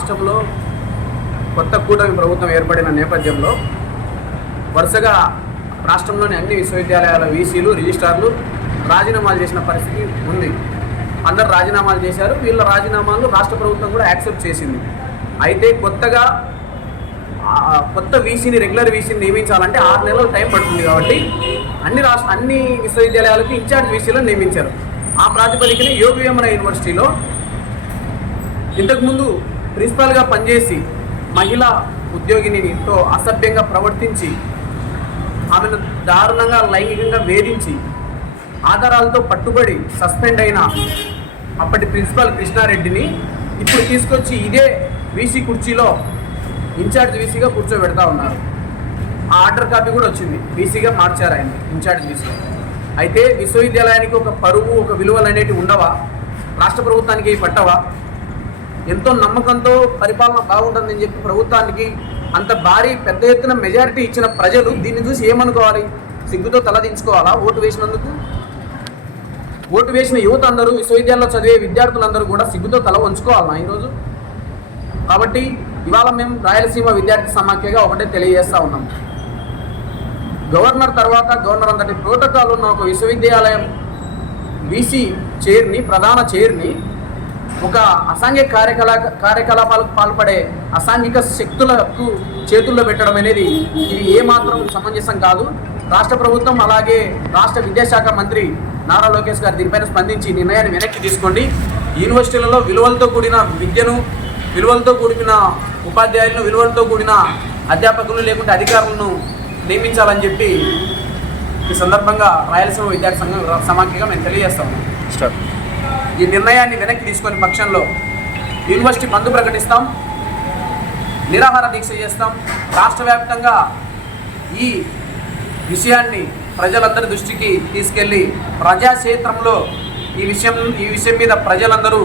రాష్ట్రంలో కొత్త కూటమి ప్రభుత్వం ఏర్పడిన నేపథ్యంలో వరుసగా రాష్ట్రంలోని అన్ని విశ్వవిద్యాలయాల వీసీలు రిజిస్ట్రార్లు రాజీనామాలు చేసిన పరిస్థితి ఉంది. అందరు రాజీనామాలు చేశారు. వీళ్ళ రాజీనామాలు రాష్ట్ర ప్రభుత్వం కూడా యాక్సెప్ట్ చేసింది. అయితే కొత్తగా కొత్త వీసీని రెగ్యులర్ వీసీని నియమించాలంటే ఆరు నెలలు టైం పడుతుంది కాబట్టి అన్ని రాష్ట్ర అన్ని విశ్వవిద్యాలయాలకు ఇన్ఛార్జ్ వీసీలను నియమించారు. ఆ ప్రాతిపదికన యోగవేమన యూనివర్సిటీలో ఇంతకుముందు ప్రిన్సిపాల్గా పనిచేసి మహిళా ఉద్యోగినితో అసభ్యంగా ప్రవర్తించి ఆమెను దారుణంగా లైంగికంగా వేధించి ఆధారాలతో పట్టుబడి సస్పెండ్ అయిన అప్పటి ప్రిన్సిపాల్ కృష్ణారెడ్డిని ఇప్పుడు తీసుకొచ్చి ఇదే వీసీ కుర్చీలో ఇన్ఛార్జ్ వీసీగా కూర్చోబెడతా ఉన్నారు. ఆ ఆర్డర్ కాపీ కూడా వచ్చింది. వీసీగా మార్చారు ఆయన ఇన్ఛార్జ్ వీసీ అయితే విశ్వవిద్యాలయానికి ఒక పరువు ఒక విలువలు అనేటివి ఉండవా? రాష్ట్ర ప్రభుత్వానికి పట్టవా? ఎంతో నమ్మకంతో పరిపాలన బాగుంటుందని చెప్పి ప్రభుత్వానికి అంత భారీ పెద్ద ఎత్తున మెజారిటీ ఇచ్చిన ప్రజలు దీన్ని చూసి ఏమనుకోవాలి? సిగ్గుతో తలదించుకోవాలా ఓటు వేసినందుకు? ఓటు వేసిన యువత అందరూ విశ్వవిద్యాలయంలో చదివే విద్యార్థులందరూ కూడా సిగ్గుతో తల వంచుకోవాలన్నా ఈరోజు? కాబట్టి ఇవాళ మేము రాయలసీమ విద్యార్థి సమాఖ్యగా ఒకటే తెలియజేస్తా ఉన్నాం. గవర్నర్ తర్వాత గవర్నర్ అంతటి ప్రోటోకాల్ ఉన్న ఒక విశ్వవిద్యాలయం బీసీ చైర్ని ప్రధాన చైర్ని ఒక అసాంఘిక కార్యకలా కార్యకలాపాలకు పాల్పడే అసాంఘిక శక్తులకు చేతుల్లో పెట్టడం అనేది ఇది ఏమాత్రం సమంజసం కాదు. రాష్ట్ర ప్రభుత్వం అలాగే రాష్ట్ర విద్యాశాఖ మంత్రి నారా లోకేష్ గారు దీనిపైన స్పందించి నిర్ణయాన్ని వెనక్కి తీసుకోండి. యూనివర్సిటీలలో విలువలతో కూడిన విద్యను విలువలతో కూడిన ఉపాధ్యాయులను విలువలతో కూడిన అధ్యాపకులు లేకుంటే అధికారులను నియమించాలని చెప్పి ఈ సందర్భంగా రాయలసీమ విద్యార్థి సంఘం సమాఖ్యగా మేము తెలియజేస్తాము. స్టార్ట్ ఈ నిర్ణయాన్ని వెనక్కి తీసుకొని పక్షంలో యూనివర్సిటీ బంద్ ప్రకటిస్తాం నిరాహార దీక్ష చేస్తాం. రాష్ట్ర వ్యాప్తంగా ఈ విషయాన్ని ప్రజలందరి దృష్టికి తీసుకెళ్ళి ప్రజాక్షేత్రంలో ఈ విషయం ఈ విషయం మీద ప్రజలందరూ